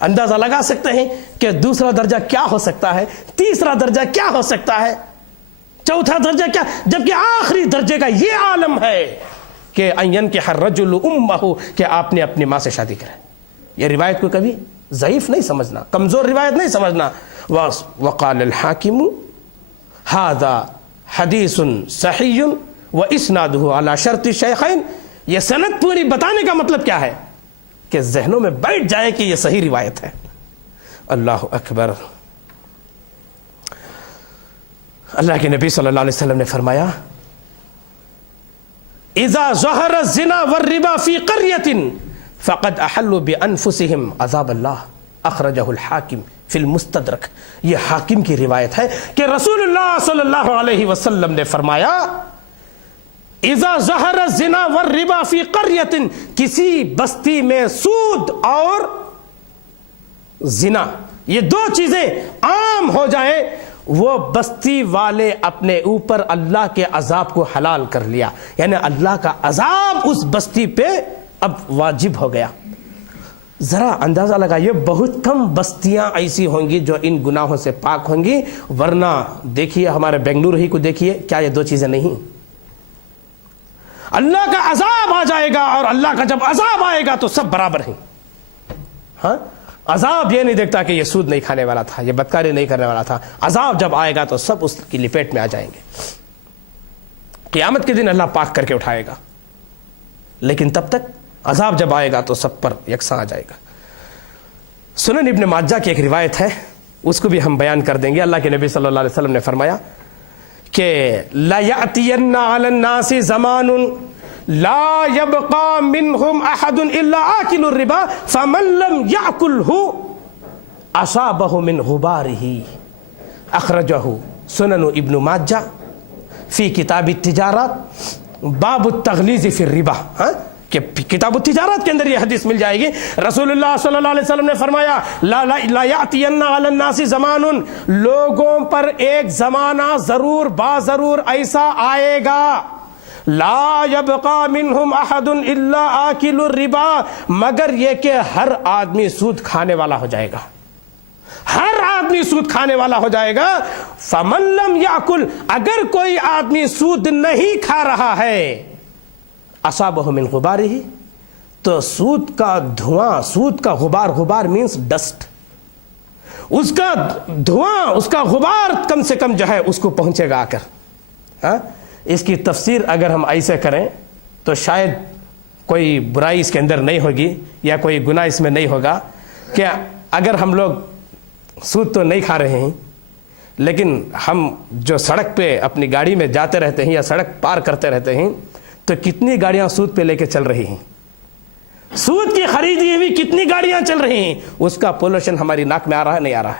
اندازہ لگا سکتے ہیں کہ دوسرا درجہ کیا ہو سکتا ہے, تیسرا درجہ کیا ہو سکتا ہے, چوتھا درجہ کیا, جبکہ آخری درجے کا یہ عالم ہے کہ ان ينكح الرجل امه, کہ آپ نے اپنی ماں سے شادی کرے. یہ روایت کو کبھی ضعیف نہیں سمجھنا, کمزور روایت نہیں سمجھنا. وقال الحاکم هذا حدیث صحیح واسناده على شرط الشیخین. یہ سند پوری بتانے کا مطلب کیا ہے کہ ذہنوں میں بیٹھ جائے کہ یہ صحیح روایت ہے. اللہ اکبر. اللہ کے نبی صلی اللہ علیہ وسلم نے فرمایا اذا ظہر الزنا والربا فی قریۃ فقد احلوا بانفسهم عذاب اللہ. اخرجہ الحاکم فی المستدرک. یہ حاکم کی روایت ہے کہ رسول اللہ صلی اللہ علیہ وسلم نے فرمایا اذا ظہر الزنا والربا فی قریۃ, کسی بستی میں سود اور زنا یہ دو چیزیں عام ہو جائیں, وہ بستی والے اپنے اوپر اللہ کے عذاب کو حلال کر لیا, یعنی اللہ کا عذاب اس بستی پہ اب واجب ہو گیا. ذرا اندازہ لگائیے بہت کم بستیاں ایسی ہوں گی جو ان گناہوں سے پاک ہوں گی, ورنہ دیکھیے ہمارے بنگلور ہی کو دیکھیے, کیا یہ دو چیزیں نہیں؟ اللہ کا عذاب آ جائے گا, اور اللہ کا جب عذاب آئے گا تو سب برابر ہیں. ہاں, عذاب یہ نہیں دیکھتا کہ یہ سود نہیں کھانے والا تھا, یہ بدکاری نہیں کرنے والا تھا. عذاب جب آئے گا تو سب اس کی لپیٹ میں آ جائیں گے. قیامت کے دن اللہ پاک کر کے اٹھائے گا, لیکن تب تک عذاب جب آئے گا تو سب پر یکساں آ جائے گا. سنن ابن ماجہ کی ایک روایت ہے, اس کو بھی ہم بیان کر دیں گے. اللہ کے نبی صلی اللہ علیہ وسلم نے فرمایا کہ لا یأتین علی الناس زمان لا يبقى منهم احد الا آکل الربا فمن لم یأکلہ اصابہ من غبارہ. اخرجہ سنن ابن ماجہ فی کتاب التجارات باب التغلیظ فی الربا. کہ کتاب التجارات کے اندر یہ حدیث مل جائے گی. رسول اللہ صلی اللہ علیہ وسلم نے فرمایا لا یأتین علی الناس زمان, لوگوں پر ایک زمانہ ضرور ضرور ایسا آئے گا, لا یبقى منہم احد الا آکل الربا, مگر یہ کہ ہر آدمی سود کھانے والا ہو جائے گا, ہر آدمی سود کھانے والا ہو جائے گا. فمن لم یأکل, اگر کوئی آدمی سود نہیں کھا رہا ہے, اصابہ من غبارہ, تو سود کا دھواں, سود کا غبار, غبار مینس ڈسٹ, اس کا دھواں, اس کا غبار کم سے کم جو ہے اس کو پہنچے گا آ کر. اس کی تفسیر اگر ہم ایسے کریں تو شاید کوئی برائی اس کے اندر نہیں ہوگی یا کوئی گناہ اس میں نہیں ہوگا کہ اگر ہم لوگ سود تو نہیں کھا رہے ہیں, لیکن ہم جو سڑک پہ اپنی گاڑی میں جاتے رہتے ہیں یا سڑک پار کرتے رہتے ہیں, تو کتنی گاڑیاں سود پہ لے کے چل رہی ہیں, سود کی خریدی ہوئی کتنی گاڑیاں چل رہی ہیں, اس کا پولوشن ہماری ناک میں آ رہا ہے, نہیں آ رہا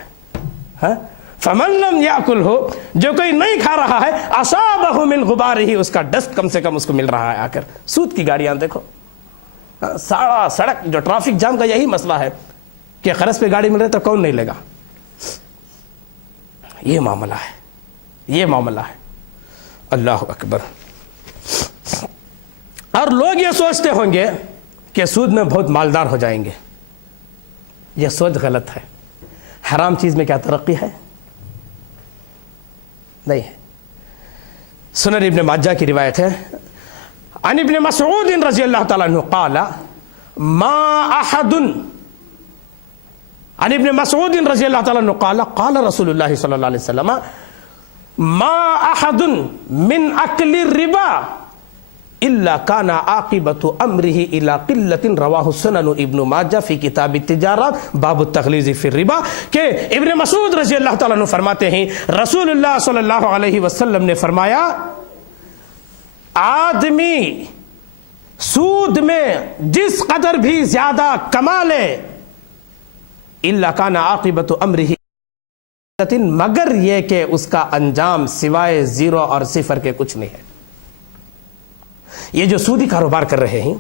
ہے. فمن لم یاکل, ہو جو کوئی نہیں کھا رہا ہے, اصابہ من غبارہ, اس کا ڈسٹ کم سے کم اس کو مل رہا ہے آ کر. سود کی گاڑیاں دیکھو, سارا سڑک جو ٹریفک جام کا یہی مسئلہ ہے کہ قرض پہ گاڑی مل رہی تو کون نہیں لے گا. یہ معاملہ ہے, یہ معاملہ ہے. اللہ اکبر. اور لوگ یہ سوچتے ہوں گے کہ سود میں بہت مالدار ہو جائیں گے. یہ سوچ غلط ہے. حرام چیز میں کیا ترقی ہے؟ نہیں ہے. سنن ابن ماجہ کی روایت ہے, عن ابن مسعود رضی اللہ تعالیٰ عنہ قال ما احد, عن ابن مسعود رضی اللہ تعالیٰ عنہ قال قال رسول اللہ صلی اللہ علیہ وسلم ما احد من اکل الربا الا کان عاقبۃ امرہ الی قلۃ. رواہ سنن ابن ماجہ فی کتاب التجارات باب التغلیظ فی الربا. کہ ابن مسعود رضی اللہ تعالیٰ عنہ فرماتے ہیں رسول اللہ صلی اللہ علیہ وسلم نے فرمایا, آدمی سود میں جس قدر بھی زیادہ کما لے, الا کان عاقبۃ امرہ, مگر یہ کہ اس کا انجام سوائے زیرو اور صفر کے کچھ نہیں ہے. یہ جو سودی کاروبار کر رہے ہیں,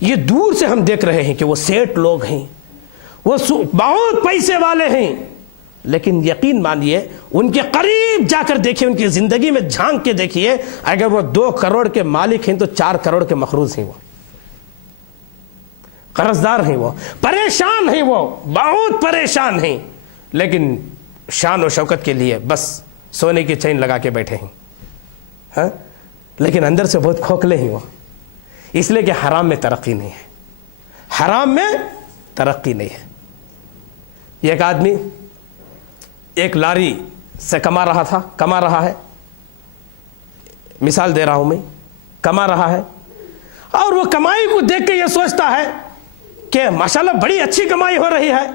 یہ دور سے ہم دیکھ رہے ہیں کہ وہ سیٹ لوگ ہیں, وہ بہت پیسے والے ہیں, لیکن یقین مانیے ان کے قریب جا کر دیکھیے, ان کی زندگی میں جھانک کے دیکھیے, اگر وہ 2 کروڑ کے مالک ہیں تو 4 کروڑ کے مخروض ہیں. وہ قرضدار ہیں وہ, پریشان ہیں وہ, بہت پریشان ہیں, لیکن شان و شوکت کے لیے بس سونے کی چین لگا کے بیٹھے ہیں, ہاں, لیکن اندر سے بہت کھوکھلے ہیں وہ, اس لیے کہ حرام میں ترقی نہیں ہے, حرام میں ترقی نہیں ہے. ایک آدمی ایک لاری سے کما رہا ہے, مثال دے رہا ہوں میں, کما رہا ہے, اور وہ کمائی کو دیکھ کے یہ سوچتا ہے کہ ماشاءاللہ بڑی اچھی کمائی ہو رہی ہے,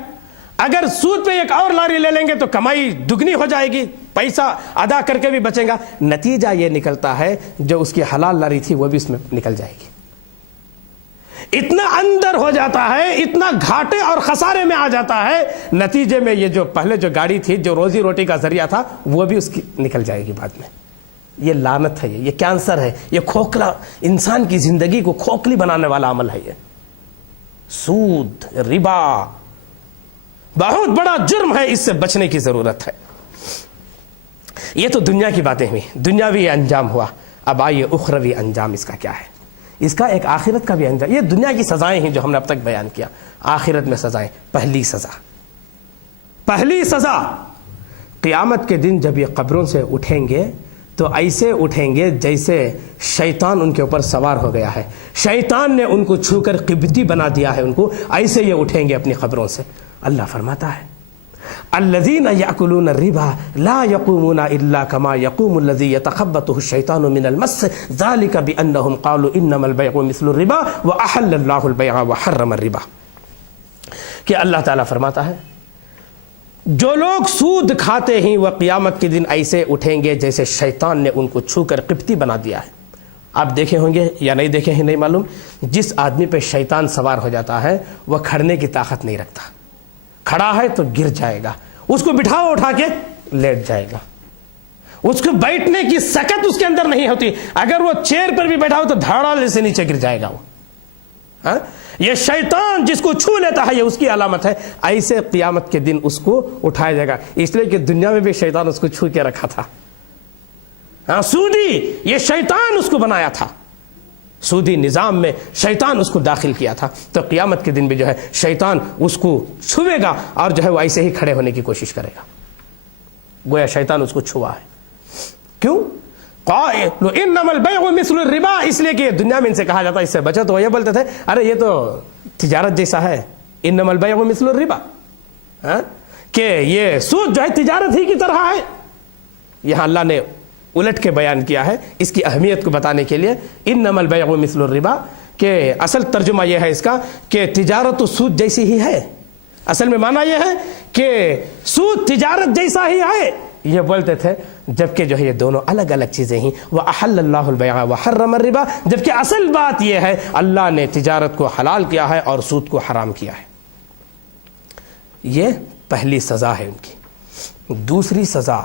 اگر سود پہ ایک اور لاری لے لیں گے تو کمائی دگنی ہو جائے گی, پیسہ ادا کر کے بھی بچیں گا. نتیجہ یہ نکلتا ہے جو اس کی حلال لاری تھی وہ بھی اس میں نکل جائے گی. اتنا اندر ہو جاتا ہے, اتنا گھاٹے اور خسارے میں آ جاتا ہے, نتیجے میں یہ جو پہلے جو گاڑی تھی, جو روزی روٹی کا ذریعہ تھا, وہ بھی اس کی نکل جائے گی بعد میں. یہ لعنت ہے, یہ کینسر ہے, یہ کھوکھلا, انسان کی زندگی کو کھوکھلی بنانے والا عمل ہے. یہ سود, ربا بہت بڑا جرم ہے, اس سے بچنے کی ضرورت ہے. یہ تو دنیا کی باتیں ہوئی, دنیاوی انجام ہوا. اب آئیے اخروی انجام اس کا کیا ہے. اس کا ایک آخرت کا بھی انجام. یہ دنیا کی سزائیں ہیں جو ہم نے اب تک بیان کیا, آخرت میں سزائیں. پہلی سزا قیامت کے دن جب یہ قبروں سے اٹھیں گے تو ایسے اٹھیں گے جیسے شیطان ان کے اوپر سوار ہو گیا ہے, شیطان نے ان کو چھو کر قبطی بنا دیا ہے ان کو, ایسے یہ اٹھیں گے اپنی قبروں سے. اللہ فرماتا ہے الذین یأکلون الربا لا یقومون الا کما یقوم الذی یتخبطہ الشیطان من المس ذلک بانہم قالوا انما البیع مثل الربا واحل اللہ البیع وحرم الربا. کہ اللہ تعالیٰ فرماتا ہے جو لوگ سود کھاتے ہیں وہ قیامت کے دن ایسے اٹھیں گے جیسے شیطان نے ان کو چھو کر قبطی بنا دیا ہے. آپ دیکھے ہوں گے یا نہیں دیکھے ہیں نہیں معلوم, جس آدمی پہ شیطان سوار ہو جاتا ہے وہ کھڑنے کی طاقت نہیں رکھتا, کھڑا ہے تو گر جائے گا, اس کو بٹھاؤ اٹھا کے لیٹ جائے گا, اس کو بیٹھنے کی سکت اس کے اندر نہیں ہوتی, اگر وہ چیئر پر بھی بیٹھا ہو تو دھڑال سے نیچے گر جائے گا وہ. ہاں, یہ شیطان جس کو چھو لیتا ہے یہ اس کی علامت ہے. ایسے قیامت کے دن اس کو اٹھایا جائے گا, اس لیے کہ دنیا میں بھی شیطان اس کو چھو کے رکھا تھا. ہاں, سودی, یہ شیطان اس کو بنایا تھا, سودی نظام میں شیطان اس کو داخل کیا تھا. تو قیامت کے دن بھی جو ہے شیطان اس کو چھوے گا اور جو ہے وہ ایسے ہی کھڑے ہونے کی کوشش کرے گا, گویا شیطان اس کو چھوا ہے. کیوں؟ انما البیع مثل الربا, اس لیے کہ دنیا میں ان سے کہا جاتا ہے اس سے بچو, تو یہ بولتے تھے ارے یہ تو تجارت جیسا ہے, انما البیع مثل الربا, کہ یہ سود جو ہے تجارت ہی کی طرح ہے. یہاں اللہ نے الٹ کے بیان کیا ہے اس کی اہمیت کو بتانے کے لیے, انما البیع مثل الربا, کہ اصل ترجمہ یہ ہے اس کا کہ تجارت و سود جیسی ہی ہے. اصل میں معنی یہ ہے کہ سود تجارت جیسا ہی ہے, یہ بولتے تھے, جبکہ جو ہے یہ دونوں الگ الگ چیزیں ہیں. وَأَحَلَّ اللَّهُ الْبَيْعَ وَحَرَّمَ الرِّبَا, جبکہ اصل بات یہ ہے اللہ نے تجارت کو حلال کیا ہے اور سود کو حرام کیا ہے. یہ پہلی سزا ہے ان کی. دوسری سزا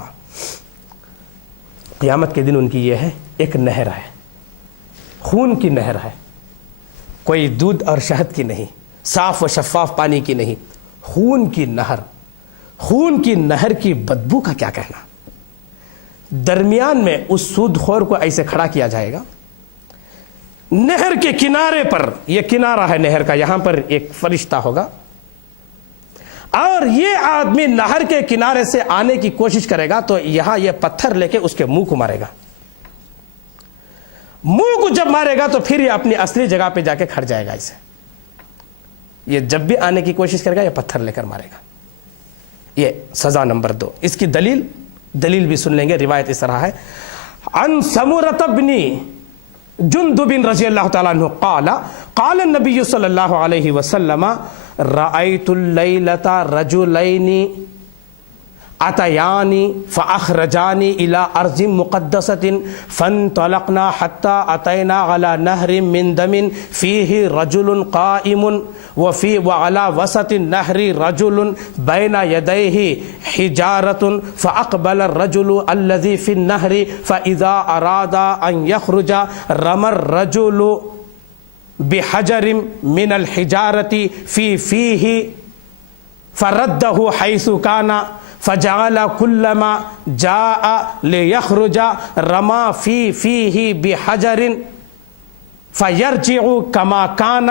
قیامت کے دن ان کی یہ ہے, ایک نہر ہے, خون کی نہر ہے, کوئی دودھ اور شہد کی نہیں, صاف و شفاف پانی کی نہیں, خون کی نہر. خون کی نہر کی بدبو کا کیا کہنا. درمیان میں اس سود خور کو ایسے کھڑا کیا جائے گا, نہر کے کنارے پر, یہ کنارہ ہے نہر کا, یہاں پر ایک فرشتہ ہوگا, اور یہ آدمی نہر کے کنارے سے آنے کی کوشش کرے گا تو یہاں یہ پتھر لے کے اس کے منہ کو مارے گا. منہ کو جب مارے گا تو پھر یہ اپنی اصلی جگہ پہ جا کے کھڑ جائے گا. اسے یہ جب بھی آنے کی کوشش کرے گا یہ پتھر لے کر مارے گا. یہ سزا نمبر 2. اس کی دلیل بھی سن لیں گے. روایت اس طرح ہے, عن سمرۃ بن جندب رضی اللہ تعالیٰ عنہ قال قال النبی صلی اللہ علیہ وسلم رأیت اللیلۃ رجلین اتیانی فاخرجانی الی ارض مقدسۃ فانطلقنا حتی اتینا علی نہر من دم فیہ رجل قائم وعلی وسط النہر رجل بین یدیہ حجارۃ فاقبل الرجل الذی فی النہر فاذا اراد ان یخرج رمى الرجل بحجر من الحجارۃ فی فیہ فردہ حیث کان فجعل كلما جاء ليخرج رمى فيه بحجر فيرجع كما كان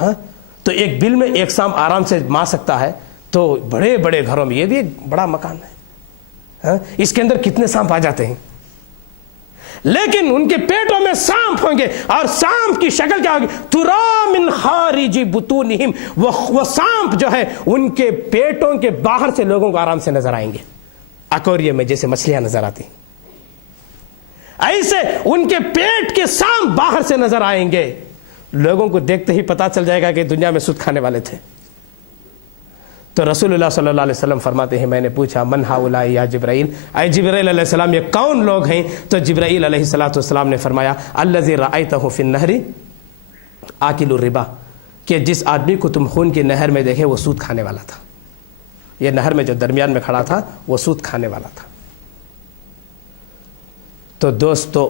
ہاں تو ایک بل میں ایک سانپ آرام سے مار سکتا ہے، تو بڑے بڑے گھروں میں یہ بھی ایک بڑا مکان ہے، ہاں اس کے اندر کتنے سانپ آ جاتے ہیں، لیکن ان کے پیٹوں میں سانپ ہوں گے، اور سانپ کی شکل کیا ہوگی؟ ترا من خارج بطونہم، وہ سانپ جو ہے ان کے پیٹوں کے باہر سے لوگوں کو آرام سے نظر آئیں گے، اکورییم میں جیسے مچھلیاں نظر آتی ہیں، ایسے ان کے پیٹ کے سانپ باہر سے نظر آئیں گے، لوگوں کو دیکھتے ہی پتا چل جائے گا کہ دنیا میں سود کھانے والے تھے۔ تو رسول اللہ صلی اللہ علیہ وسلم فرماتے ہیں، میں نے پوچھا من ہؤلاء یا جبرائیل، اے جبرائیل علیہ السلام یہ کون لوگ ہیں؟ تو جبرائیل علیہ السلام نے فرمایا الذی رأیتہ فی النہر آکل الربا، کہ جس آدمی کو تم خون کی نہر میں دیکھے وہ سود کھانے والا تھا، یہ نہر میں جو درمیان میں کھڑا تھا وہ سود کھانے والا تھا۔ تو دوستو،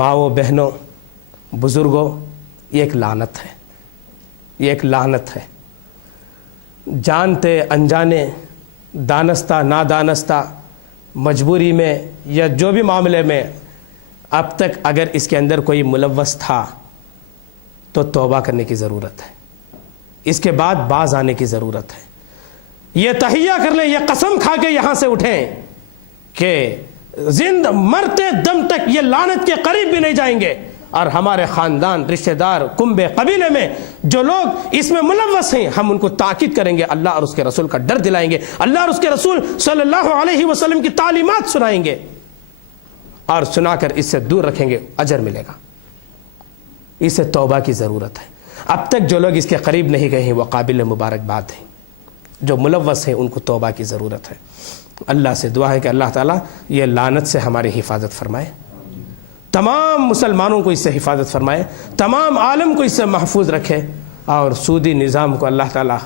ماؤں بہنوں، بزرگوں، یہ ایک لعنت ہے، یہ ایک لعنت ہے۔ جانتے انجانے، دانستہ نادانستہ، مجبوری میں یا جو بھی معاملے میں اب تک اگر اس کے اندر کوئی ملوث تھا تو توبہ کرنے کی ضرورت ہے، اس کے بعد باز آنے کی ضرورت ہے۔ یہ تحیہ کر لیں، یہ قسم کھا کے یہاں سے اٹھیں کہ مرتے دم تک یہ لعنت کے قریب بھی نہیں جائیں گے، اور ہمارے خاندان، رشتہ دار، کنبے، قبیلے میں جو لوگ اس میں ملوث ہیں ہم ان کو تاکید کریں گے، اللہ اور اس کے رسول کا ڈر دلائیں گے، اللہ اور اس کے رسول صلی اللہ علیہ وسلم کی تعلیمات سنائیں گے، اور سنا کر اس سے دور رکھیں گے، اجر ملے گا۔ اسے توبہ کی ضرورت ہے۔ اب تک جو لوگ اس کے قریب نہیں گئے ہیں وہ قابل مبارکباد ہیں، جو ملوث ہیں ان کو توبہ کی ضرورت ہے۔ اللہ سے دعا ہے کہ اللہ تعالیٰ یہ لعنت سے ہماری حفاظت فرمائے، تمام مسلمانوں کو اس سے حفاظت فرمائے، تمام عالم کو اس سے محفوظ رکھے، اور سودی نظام کو اللہ تعالیٰ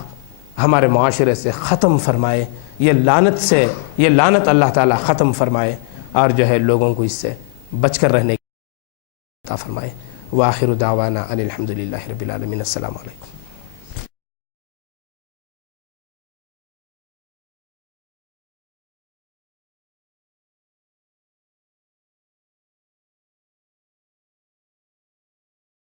ہمارے معاشرے سے ختم فرمائے، یہ لعنت اللہ تعالیٰ ختم فرمائے، اور جو ہے لوگوں کو اس سے بچ کر رہنے کی عطا فرمائے۔ وآخر دعوانا ان الحمد للہ رب العالمین۔ السلام علیکم۔